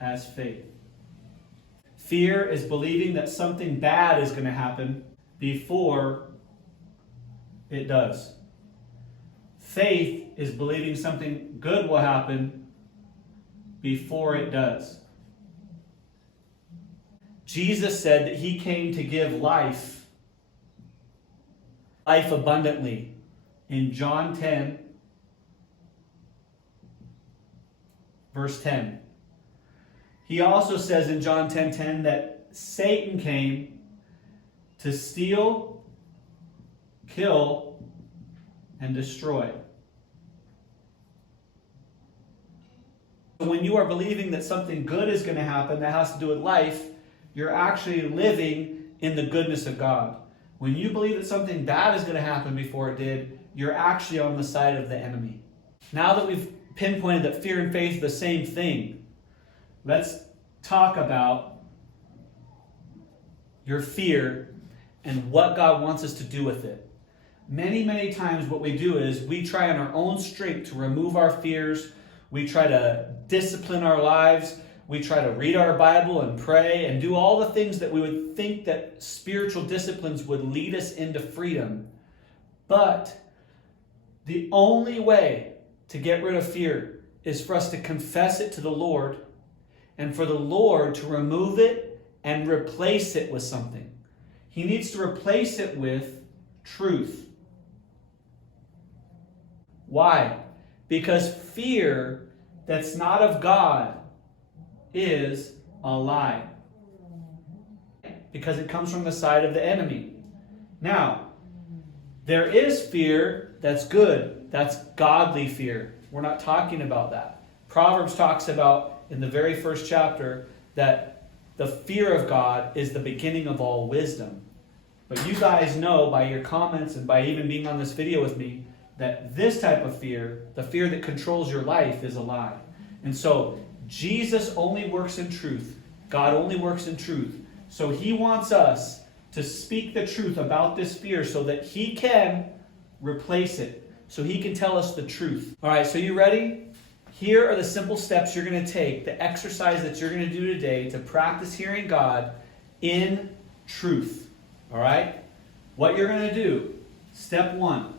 as faith. Fear is believing that something bad is going to happen before it does. Faith is believing something good will happen before it does. Jesus said that he came to give life abundantly. In John 10, verse 10. He also says in John 10:10 that Satan came to steal, kill, and destroy. When you are believing that something good is going to happen that has to do with life, you're actually living in the goodness of God. When you believe that something bad is going to happen before it did, you're actually on the side of the enemy. Now that we've pinpointed that fear and faith are the same thing, let's talk about your fear and what God wants us to do with it. Many, many times what we do is we try on our own strength to remove our fears. We try to discipline our lives. We try to read our Bible and pray and do all the things that we would think that spiritual disciplines would lead us into freedom. But the only way to get rid of fear is for us to confess it to the Lord and for the Lord to remove it and replace it with something. He needs to replace it with truth. Why? Because fear that's not of God is a lie. Because it comes from the side of the enemy. Now, there is fear that's good. That's godly fear. We're not talking about that. Proverbs talks about, in the very first chapter, that the fear of God is the beginning of all wisdom. But you guys know by your comments and by even being on this video with me, that this type of fear, the fear that controls your life, is a lie. And so, Jesus only works in truth. God only works in truth. So he wants us to speak the truth about this fear so that he can replace it. So he can tell us the truth. All right, so you ready? Here are the simple steps you're going to take, the exercise that you're going to do today to practice hearing God in truth. All right? What you're going to do, step 1.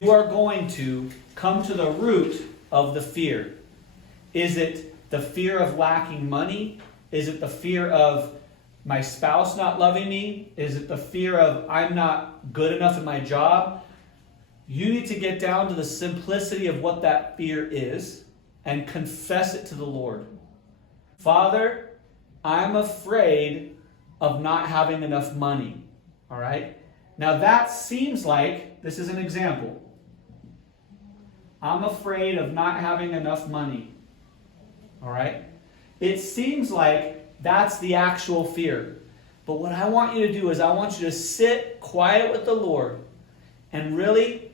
You are going to come to the root of the fear. Is it the fear of lacking money? Is it the fear of my spouse not loving me? Is it the fear of I'm not good enough in my job? You need to get down to the simplicity of what that fear is and confess it to the Lord. Father, I'm afraid of not having enough money. All right? Now that seems like, this is an example. I'm afraid of not having enough money. All right? It seems like that's the actual fear. But what I want you to do is I want you to sit quiet with the Lord and really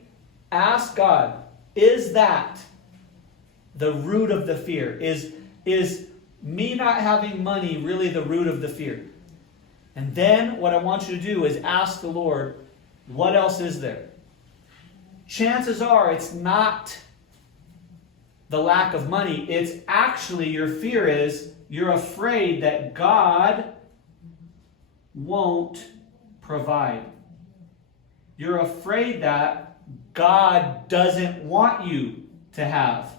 ask God, is that the root of the fear? Is me not having money really the root of the fear? And then what I want you to do is ask the Lord, what else is there? Chances are it's not the lack of money. It's actually your fear is you're afraid that God won't provide. You're afraid that God doesn't want you to have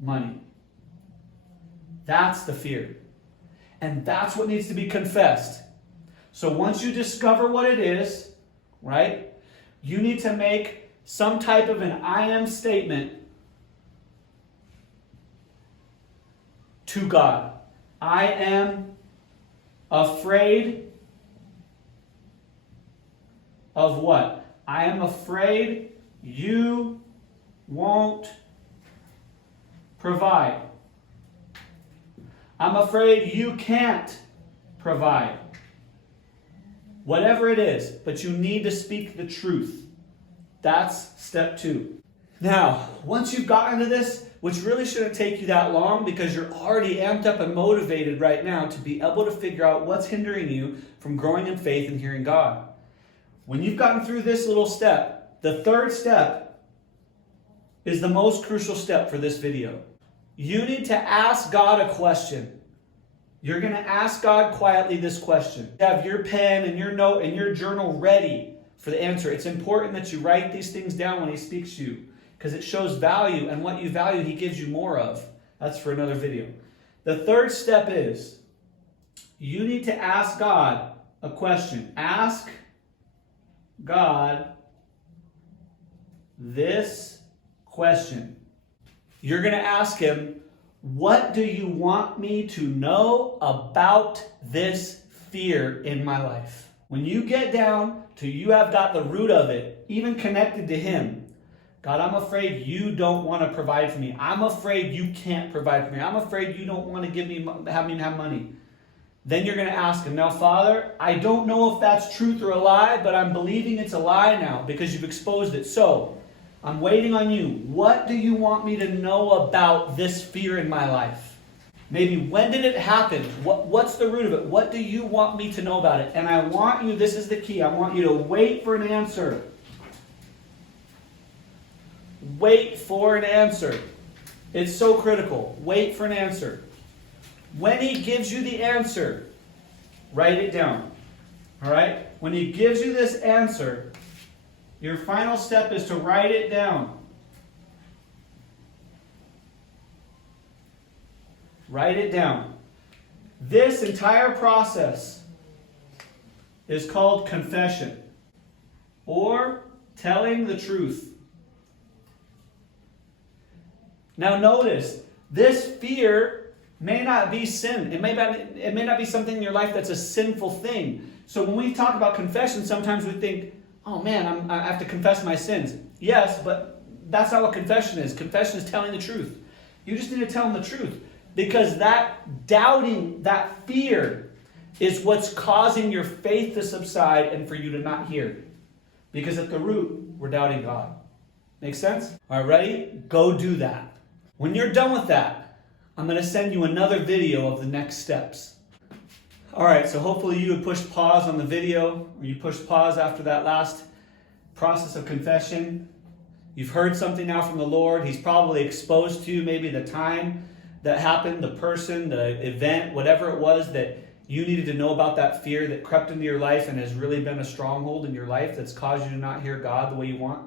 money. That's the fear. And that's what needs to be confessed. So once you discover what it is, right, you need to make some type of an I am statement to God. I am afraid of what? I am afraid you won't provide. I'm afraid you can't provide. Whatever it is, but you need to speak the truth. That's step 2. Now, once you've gotten to this, which really shouldn't take you that long because you're already amped up and motivated right now to be able to figure out what's hindering you from growing in faith and hearing God. When you've gotten through this little step, the third step is the most crucial step for this video. You need to ask God a question. You're going to ask God quietly this question. Have your pen and your note and your journal ready for the answer. It's important that you write these things down when he speaks to you, because it shows value, and what you value, he gives you more of. That's for another video. The third step is you need to ask God a question. Ask God this question. You're going to ask him, what do you want me to know about this fear in my life? When you get down to you have got the root of it, even connected to him. God, I'm afraid you don't want to provide for me. I'm afraid you can't provide for me. I'm afraid you don't want to have me have money. Then you're going to ask him, now, Father, I don't know if that's truth or a lie, but I'm believing it's a lie now because you've exposed it. So I'm waiting on you. What do you want me to know about this fear in my life? Maybe when did it happen? What's the root of it? What do you want me to know about it? And I want you, this is the key, I want you to wait for an answer. Wait for an answer. It's so critical. Wait for an answer. When he gives you the answer, write it down. All right? When he gives you this answer, your final step is to write it down. Write it down. This entire process is called confession, or telling the truth. Now notice, this fear may not be sin. It may not be something in your life that's a sinful thing. So when we talk about confession, sometimes we think, oh man, I have to confess my sins. Yes, but that's not what confession is. Confession is telling the truth. You just need to tell them the truth. Because that doubting, that fear, is what's causing your faith to subside and for you to not hear. Because at the root, we're doubting God. Make sense? All right, ready? Go do that. When you're done with that, I'm going to send you another video of the next steps. All right, so hopefully you would push pause on the video, or you pushed pause after that last process of confession. You've heard something now from the Lord. He's probably exposed to you maybe the time that happened, the person, the event, whatever it was that you needed to know about, that fear that crept into your life and has really been a stronghold in your life that's caused you to not hear God the way you want.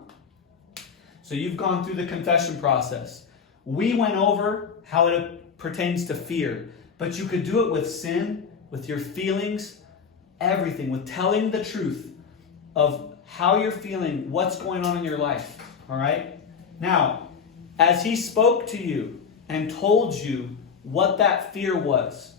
So you've gone through the confession process. We went over how it pertains to fear, but you could do it with sin, with your feelings, everything, with telling the truth of how you're feeling, what's going on in your life. All right? Now, as he spoke to you and told you what that fear was,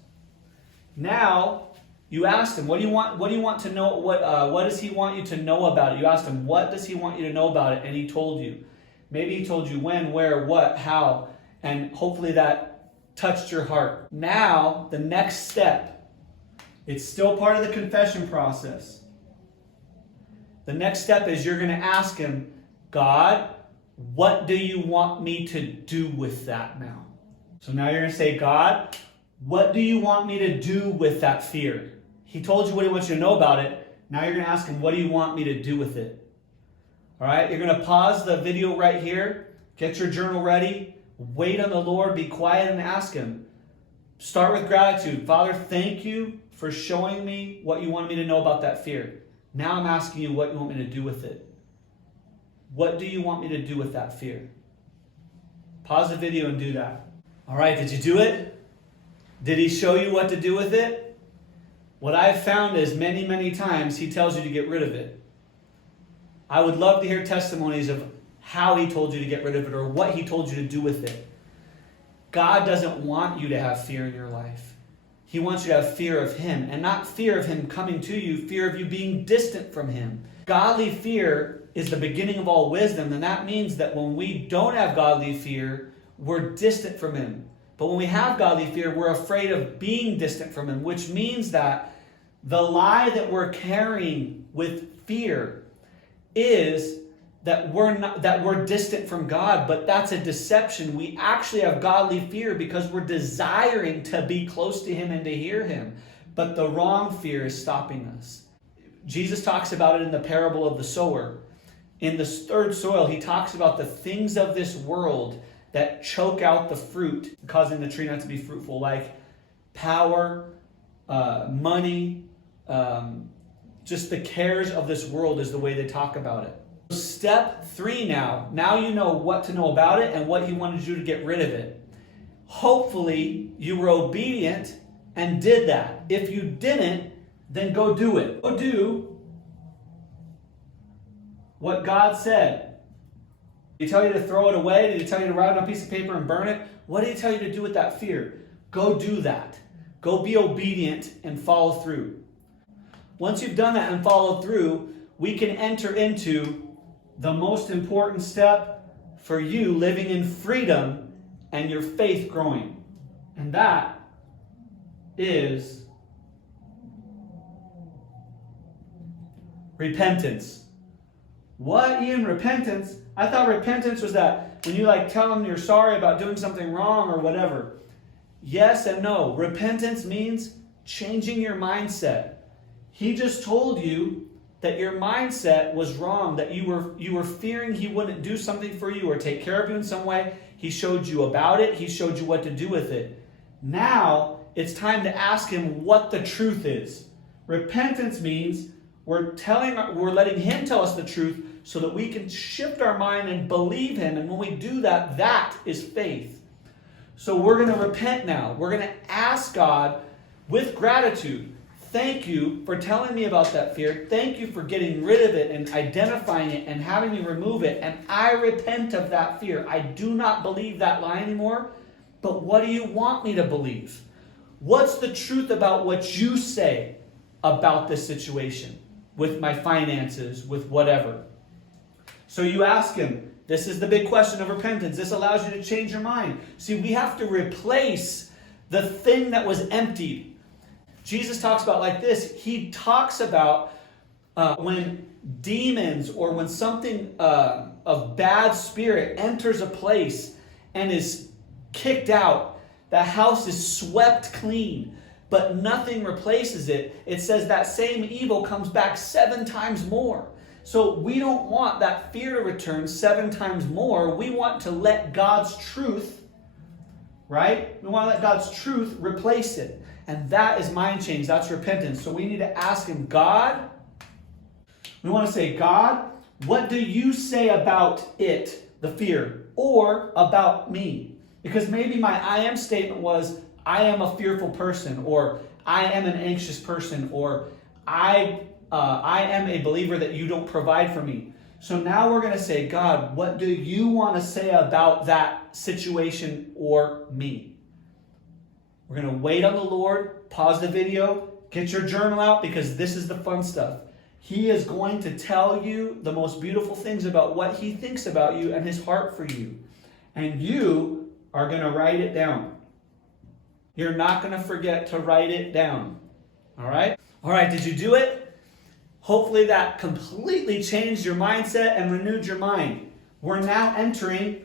now you asked him, what do you want to know? What does he want you to know about it? You asked him, what does he want you to know about it? And he told you. Maybe he told you when, where, what, how, and hopefully that touched your heart. Now, the next step, it's still part of the confession process. The next step is you're going to ask him, God, what do you want me to do with that now? So now you're going to say, God, what do you want me to do with that fear? He told you what he wants you to know about it. Now you're going to ask him, what do you want me to do with it? All right, you're going to pause the video right here. Get your journal ready. Wait on the Lord. Be quiet and ask him. Start with gratitude. Father, thank you for showing me what you wanted me to know about that fear. Now I'm asking you what you want me to do with it. What do you want me to do with that fear? Pause the video and do that. All right, did you do it? Did he show you what to do with it? What I've found is many, many times he tells you to get rid of it. I would love to hear testimonies of how he told you to get rid of it or what he told you to do with it. God doesn't want you to have fear in your life. He wants you to have fear of him, and not fear of him coming to you, fear of you being distant from him. Godly fear is the beginning of all wisdom, and that means that when we don't have godly fear, we're distant from him. But when we have godly fear, we're afraid of being distant from him, which means that the lie that we're carrying with fear is that we're distant from God, but that's a deception. We actually have godly fear because we're desiring to be close to him and to hear him. But the wrong fear is stopping us. Jesus talks about it in the parable of the sower. In the third soil, he talks about the things of this world that choke out the fruit, causing the tree not to be fruitful, like power, money, just the cares of this world is the way they talk about it. Step 3 now. Now you know what to know about it and what he wanted you to get rid of it. Hopefully you were obedient and did that. If you didn't, then go do it. Go do what God said. Did he tell you to throw it away? Did he tell you to write it on a piece of paper and burn it? What did he tell you to do with that fear? Go do that. Go be obedient and follow through. Once you've done that and followed through, we can enter into the most important step for you living in freedom and your faith growing. And that is repentance. What, Ian? Repentance? I thought repentance was that when you tell them you're sorry about doing something wrong or whatever. Yes and no. Repentance means changing your mindset. He just told you that your mindset was wrong, that you were fearing he wouldn't do something for you or take care of you in some way. He showed you about it. He showed you what to do with it. Now it's time to ask him what the truth is. Repentance means we're letting him tell us the truth so that we can shift our mind and believe him. And when we do that, that is faith. So we're going to repent now. We're going to ask God with gratitude. Thank you for telling me about that fear. Thank you for getting rid of it and identifying it and having me remove it. And I repent of that fear. I do not believe that lie anymore. But what do you want me to believe? What's the truth about what you say about this situation? With my finances, with whatever. So you ask him. This is the big question of repentance. This allows you to change your mind. See, we have to replace the thing that was emptied. Jesus talks about like this. He talks about when demons or when something of bad spirit enters a place and is kicked out, the house is swept clean, but nothing replaces it. It says that same evil comes back 7 times more. So we don't want that fear to return 7 times more. We want to let God's truth, right? We want to let God's truth replace it. And that is mind change. That's repentance. So we need to ask him, God, we want to say, God, what do you say about it, the fear, or about me? Because maybe my I am statement was, I am a fearful person, or I am an anxious person, or I am a believer that you don't provide for me. So now we're going to say, God, what do you want to say about that situation or me? We're going to wait on the Lord, pause the video, get your journal out, because this is the fun stuff. He is going to tell you the most beautiful things about what he thinks about you and his heart for you. And you are going to write it down. You're not going to forget to write it down. All right? All right, did you do it? Hopefully that completely changed your mindset and renewed your mind. We're now entering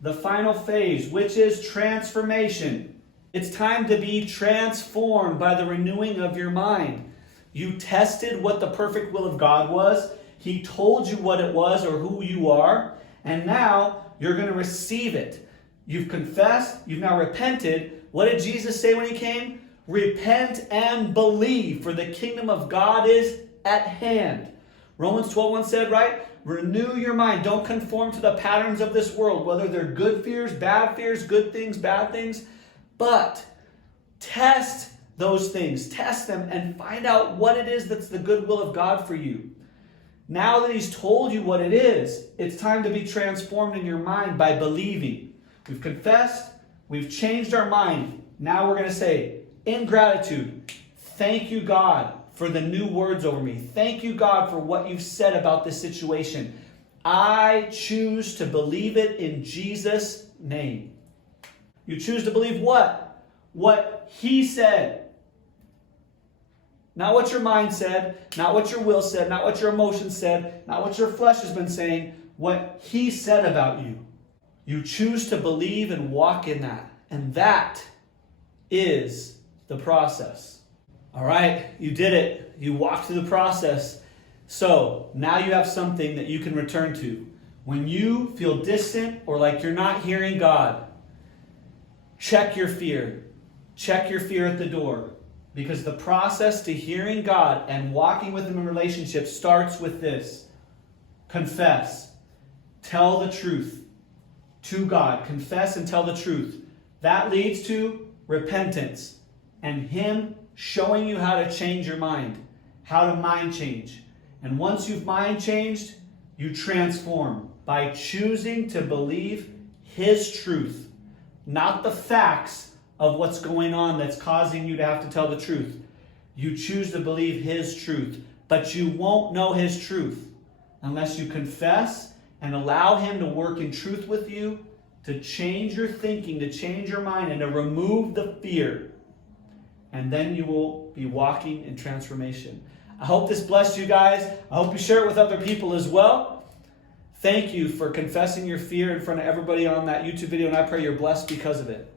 the final phase, which is transformation. It's time to be transformed by the renewing of your mind. You tested what the perfect will of God was. He told you what it was or who you are. And now you're going to receive it. You've confessed. You've now repented. What did Jesus say when he came? Repent and believe, for the kingdom of God is at hand. Romans 12:1 said, right? Renew your mind. Don't conform to the patterns of this world, whether they're good fears, good things, bad things. But test those things. Test them and find out what it is that's the good will of God for you. Now that he's told you what it is, it's time to be transformed in your mind by believing. We've confessed. We've changed our mind. Now we're going to say, in gratitude, thank you, God, for the new words over me. Thank you, God, for what you've said about this situation. I choose to believe it in Jesus' name. You choose to believe what? What he said. Not what your mind said, not what your will said, not what your emotions said, not what your flesh has been saying, what he said about you. You choose to believe and walk in that. And that is the process. All right, you did it. You walked through the process. So now you have something that you can return to. When you feel distant or like you're not hearing God, check your fear. check your fear at the door. Because the process to hearing God and walking with Him in relationship starts with this. Confess. Tell the truth to God. Confess and tell the truth. That leads to repentance and Him showing you how to change your mind, how to mind change. And once you've mind changed, you transform by choosing to believe His truth, not the facts of what's going on that's causing you to have to tell the truth. You choose to believe His truth, but you won't know His truth unless you confess and allow Him to work in truth with you, to change your thinking, to change your mind, and to remove the fear. And then you will be walking in transformation. I hope this blessed you guys. I hope you share it with other people as well. Thank you for confessing your fear in front of everybody on that YouTube video, and I pray you're blessed because of it.